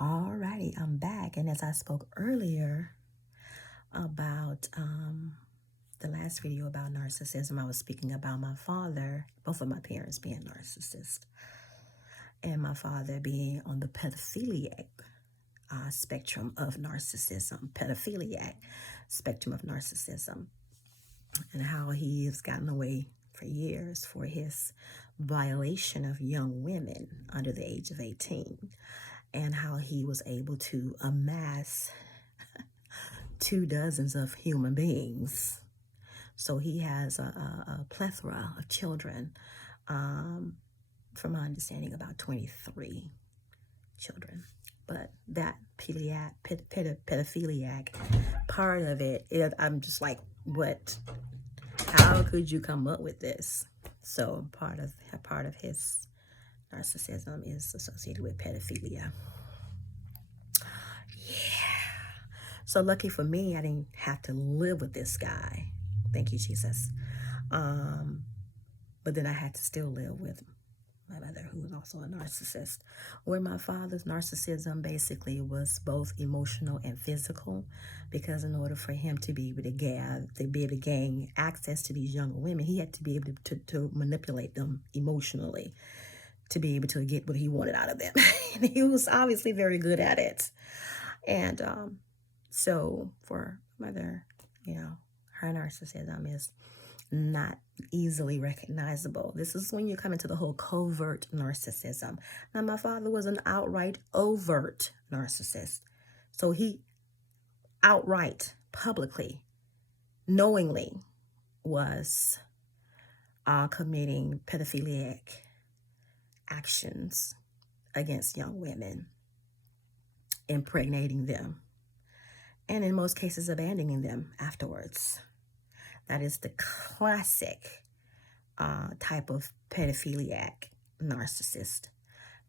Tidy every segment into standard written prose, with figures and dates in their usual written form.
Alrighty, I'm back. And as I spoke earlier about the last video about narcissism, I was speaking about my father, both of my parents being narcissists, and my father being on the pedophiliac spectrum of narcissism, pedophiliac spectrum of narcissism, and how he has gotten away for years for his violation of young women under the age of 18, and how he was able to amass 24 of human beings. So he has a plethora of children. From my understanding, about 23 children. But that pedophiliac part of it, I'm just like, what? How could you come up with this? So part of his narcissism is associated with pedophilia. Yeah. So lucky for me, I didn't have to live with this guy. Thank you, Jesus. But then I had to still live with my mother, who was also a narcissist, where my father's narcissism basically was both emotional and physical, because in order for him to be able to gain access to these young women, he had to be able to manipulate them emotionally to be able to get what he wanted out of them. And he was obviously very good at it. And so for mother, her narcissism is not easily recognizable. This is when you come into the whole covert narcissism. Now, my father was an outright overt narcissist. So he outright, publicly, knowingly was committing pedophiliac actions against young women, impregnating them, and in most cases abandoning them afterwards. That is the classic type of pedophiliac narcissist,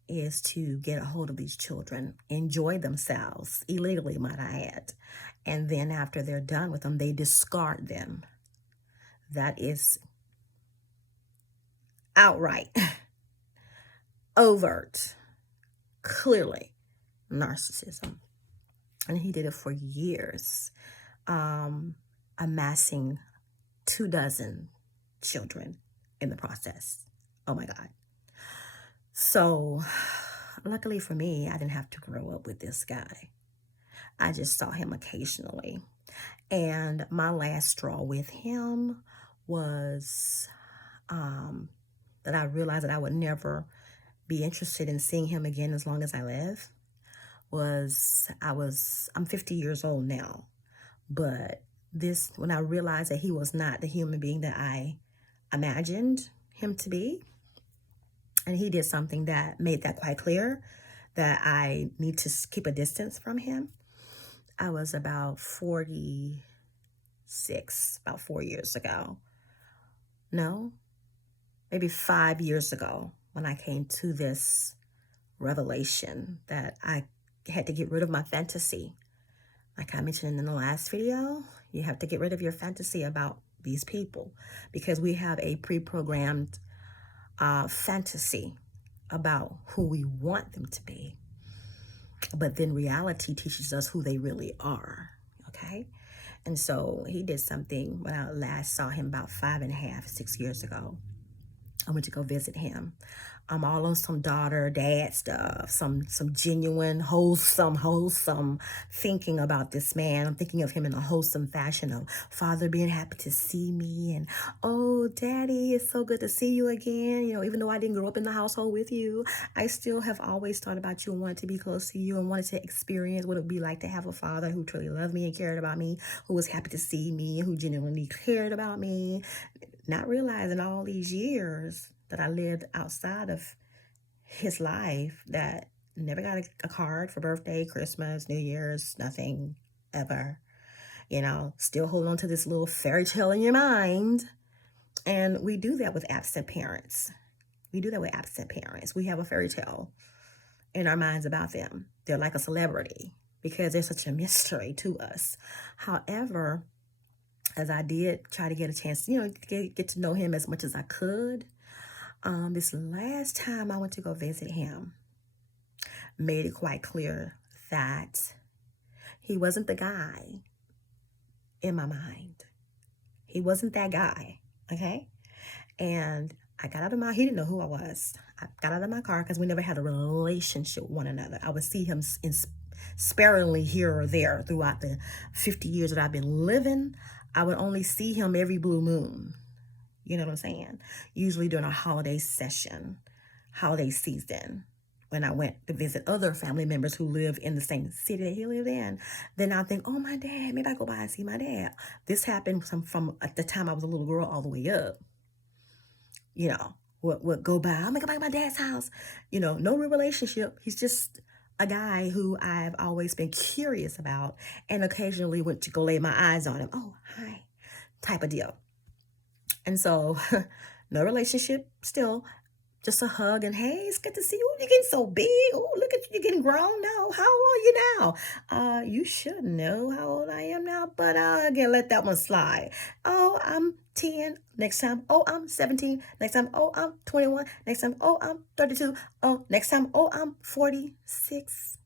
is to get a hold of these children, enjoy themselves, illegally might I add, and then after they're done with them, they discard them. That is outright, overt, clearly narcissism. And he did it for years, amassing 24 children in the process. Oh my God. So luckily for me, I didn't have to grow up with this guy. I just saw him occasionally. And my last straw with him was that I realized that I would never be interested in seeing him again as long as I live. I'm 50 years old now, but when I realized that he was not the human being that I imagined him to be, and he did something that made that quite clear, that I need to keep a distance from him. I was about 46, about 4 years ago. No, maybe 5 years ago, when I came to this revelation that I had to get rid of my fantasy. Like I mentioned in the last video, you have to get rid of your fantasy about these people, because we have a pre-programmed fantasy about who we want them to be. But then reality teaches us who they really are, okay? And so he did something when I last saw him about 5.5, 6 years ago. I went to go visit him. I'm all on some daughter-dad stuff, some genuine, wholesome thinking about this man. I'm thinking of him in a wholesome fashion of father being happy to see me, and, oh, daddy, it's so good to see you again. Even though I didn't grow up in the household with you, I still have always thought about you and wanted to be close to you and wanted to experience what it would be like to have a father who truly loved me and cared about me, who was happy to see me, who genuinely cared about me. Not realizing all these years that I lived outside of his life, that never got a card for birthday, Christmas, New Year's, nothing ever. Still hold on to this little fairy tale in your mind. And we do that with absent parents. We have a fairy tale in our minds about them. They're like a celebrity because they're such a mystery to us. However, as I did try to get a chance, get to know him as much as I could, this last time I went to go visit him, made it quite clear that he wasn't the guy in my mind. He wasn't that guy, okay? And I got out of he didn't know who I was. I got out of my car because we never had a relationship with one another. I would see him sparingly here or there throughout the 50 years that I've been living. I would only see him every blue moon. You know what I'm saying? Usually during a holiday season, when I went to visit other family members who live in the same city that he lived in. Then I think, oh, my dad, maybe I go by and see my dad. This happened from at the time I was a little girl all the way up. You know, would go by, I'm going to go by my dad's house. You know, no real relationship. He's just a guy who I've always been curious about and occasionally went to go lay my eyes on him. Oh, hi, type of deal. And so, no relationship still, just a hug and, hey, it's good to see you. You're getting so big. Oh, look at you, you're getting grown now. How old are you now? You should know how old I am now, but again, let that one slide. Oh, I'm 10 next time. Oh, I'm 17 next time. Oh, I'm 21 next time. Oh, I'm 32. Oh, next time. Oh, I'm 46.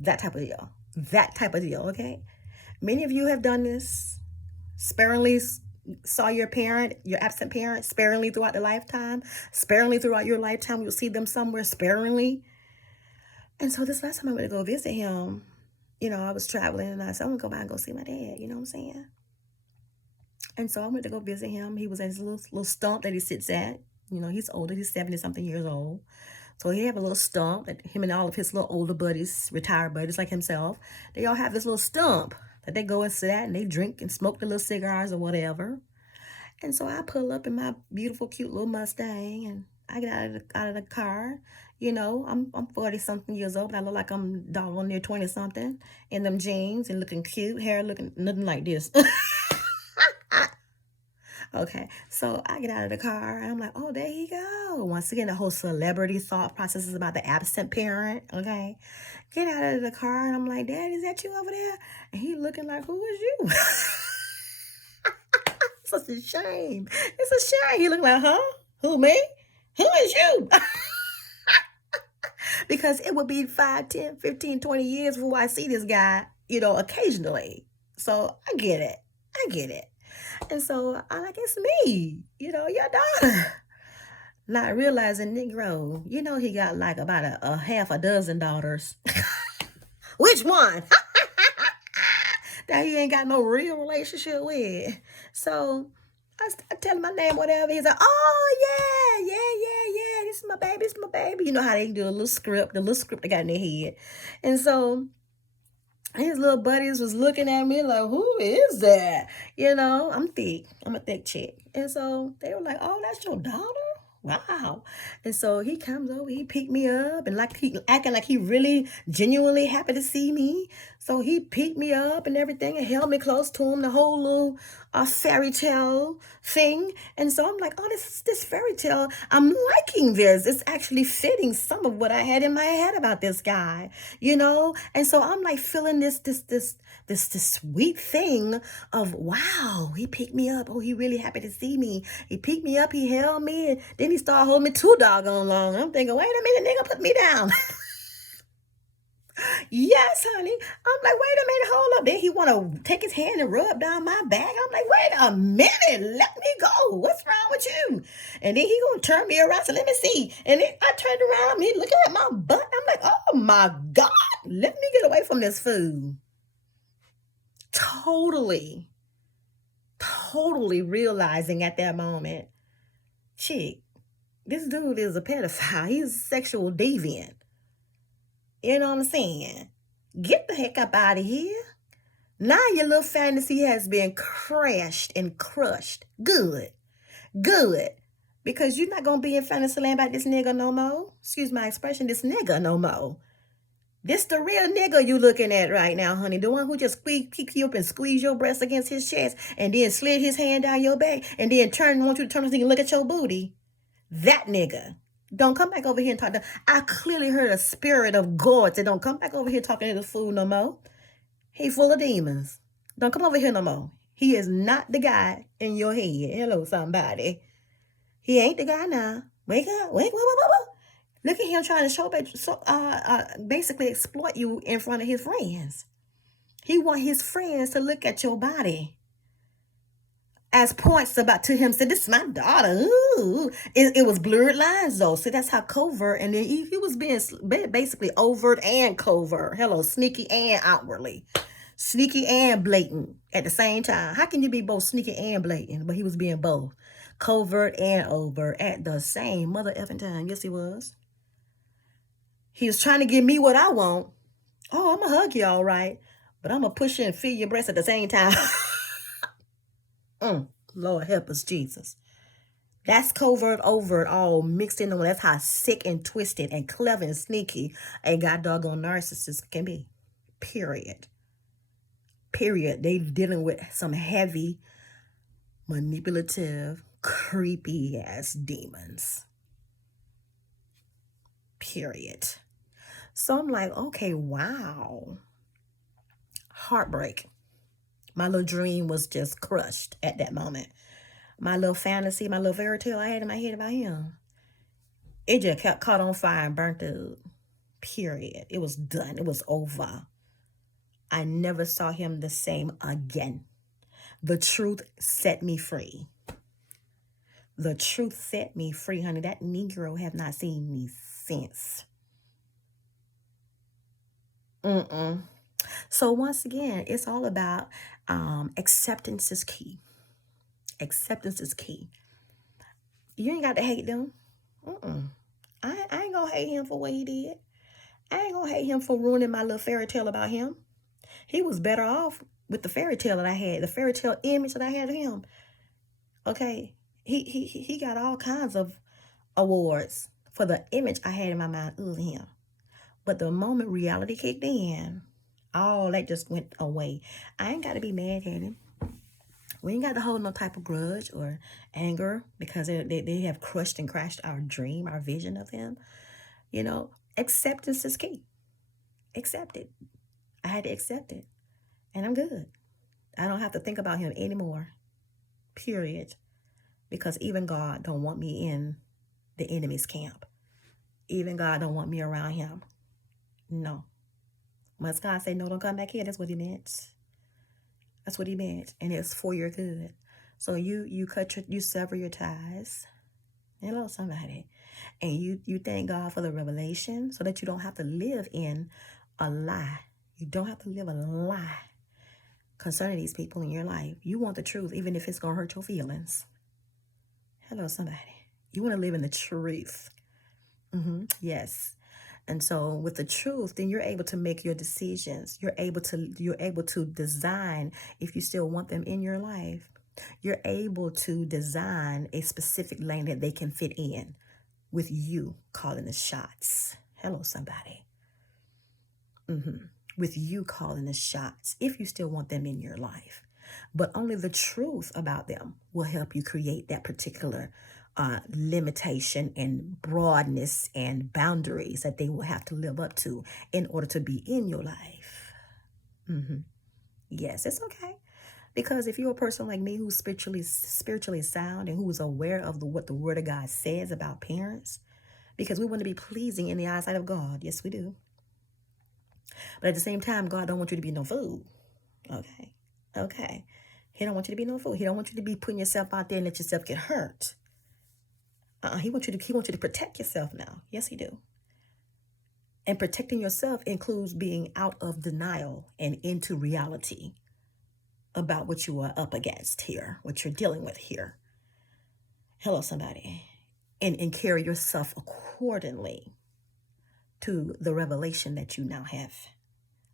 That type of deal, okay? Many of you have done this. Sparingly saw your absent parent, sparingly throughout the lifetime. Sparingly throughout your lifetime, you'll see them somewhere sparingly. And so this last time I went to go visit him, you know, I was traveling and I said, I'm going to go by and go see my dad. You know what I'm saying? And so I went to go visit him. He was at his little stump that he sits at. You know, he's older. He's 70-something years old. So he have a little stump that him and all of his little older buddies, retired buddies like himself, they all have this little stump that they go and sit at and they drink and smoke the little cigars or whatever. And so I pull up in my beautiful, cute little Mustang and I get out of the car. You know, I'm 40-something years old, but I look like I'm doggone near 20-something in them jeans and looking cute, hair looking nothing like this. Okay, so I get out of the car and I'm like, oh, there you go. Once again, the whole celebrity thought process is about the absent parent, okay? Get out of the car and I'm like, Dad, is that you over there? And he looking like, who is you? Such a shame. It's a shame. He looked like, huh? Who, me? Who is you? Because it would be 5, 10, 15, 20 years before I see this guy, you know, occasionally. So I get it. And so I'm like, it's me, you know, your daughter. Not realizing Negro, you know, he got like about a half a dozen daughters. Which one? That he ain't got no real relationship with. So I tell him my name, whatever. He's like, oh, yeah. This is my baby. You know how they do the little script they got in their head. And so his little buddies was looking at me like, who is that? You know, I'm a thick chick. And so they were like, oh, that's your daughter? Wow. And so he comes over, he picked me up and like he acting like he really genuinely happy to see me. So he picked me up and everything and held me close to him, the whole little fairy tale thing. And so I'm like, oh, this fairy tale, I'm liking this. It's actually fitting some of what I had in my head about this guy, you know? And so I'm like feeling this sweet thing of, wow, he picked me up. Oh, he really happy to see me. He picked me up, he held me, and then he started holding me too doggone long. I'm thinking, wait a minute, nigga, put me down. Yes, honey. I'm like, wait a minute, hold up. Then he want to take his hand and rub down my back. I'm like, wait a minute, let me go. What's wrong with you? And then he gonna turn me around, so let me see. And then I turned around, me looking at my butt. I'm like, oh my God, let me get away from this food. Totally realizing at that moment, chick, this dude is a pedophile. He's a sexual deviant. You know what I'm saying? Get the heck up out of here. Now your little fantasy has been crashed and crushed. Good. Because you're not going to be in fantasy land about this nigga no more. Excuse my expression, this nigga no more. This the real nigga you looking at right now, honey. The one who just pick you up and squeeze your breast against his chest and then slid his hand down your back and then want you to turn around and look at your booty. That nigga. Don't come back over here and talk to. I clearly heard a spirit of God say, don't come back over here talking to the fool no more. He full of demons. Don't come over here no more. He is not the guy in your head. Hello, somebody. He ain't the guy now. Wake up. Look at him trying to basically exploit you in front of his friends. He want his friends to look at your body as points about to him. Said, "This is my daughter." Ooh, it was blurred lines though. See, that's how covert, and then he was being basically overt and covert. Hello, sneaky and outwardly, sneaky and blatant at the same time. How can you be both sneaky and blatant? But he was being both covert and overt at the same mother effing time. Yes, he was. He was trying to give me what I want. Oh, I'm gonna hug you all right, but I'm gonna push you and feel your breast at the same time. Lord help us, Jesus. That's covert, overt, all mixed in. That's how sick and twisted and clever and sneaky a god doggone narcissist can be. Period. Period. They dealing with some heavy, manipulative, creepy ass demons. Period. So I'm like, okay, wow. Heartbreak. My little dream was just crushed at that moment. My little fantasy, my little fairy tale I had in my head about him, it just kept caught on fire and burnt up. Period. It was done. It was over. I never saw him the same again. The truth set me free. The truth set me free, honey. That Negro have not seen me since. So once again, it's all about acceptance is key. Acceptance is key. You ain't got to hate them. I ain't gonna hate him for what he did. I ain't gonna hate him for ruining my little fairy tale about him. He was better off with the fairy tale that I had, the fairy tale image that I had of him. Okay, he got all kinds of awards for the image I had in my mind of him. But the moment reality kicked in, all that just went away. I ain't got to be mad at him. We ain't got to hold no type of grudge or anger because they have crushed and crashed our dream, our vision of him. You know, acceptance is key. Accept it. I had to accept it. And I'm good. I don't have to think about him anymore. Period. Because even God don't want me in the enemy's camp. Even God don't want me around him. No. Once God say, no, don't come back here, that's what he meant. That's what he meant. And it's for your good. So you sever your ties. Hello, somebody. And you thank God for the revelation so that you don't have to live in a lie. You don't have to live a lie concerning these people in your life. You want the truth, even if it's going to hurt your feelings. Hello, somebody. You want to live in the truth. Yes. And so with the truth, then you're able to make your decisions. You're able to design if you still want them in your life. You're able to design a specific lane that they can fit in with you calling the shots. Hello, somebody. With you calling the shots if you still want them in your life. But only the truth about them will help you create that particular limitation and broadness and boundaries that they will have to live up to in order to be in your life. Yes, it's okay. Because if you're a person like me who's spiritually sound and who's aware of what the Word of God says about parents, because we want to be pleasing in the eyesight of God. Yes, we do. But at the same time, God don't want you to be no fool. Okay. He don't want you to be no fool. He don't want you to be putting yourself out there and let yourself get hurt. He wants you to protect yourself now. Yes, he do. And protecting yourself includes being out of denial and into reality about what you are up against here, what you're dealing with here. Hello, somebody. And carry yourself accordingly to the revelation that you now have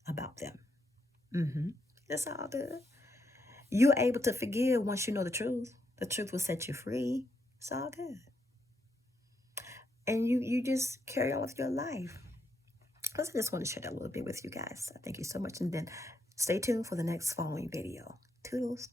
about them. That's all good. You're able to forgive once you know the truth. The truth will set you free. It's all good. And you just carry on with your life. Because I just want to share that a little bit with you guys. Thank you so much. And then stay tuned for the next following video. Toodles.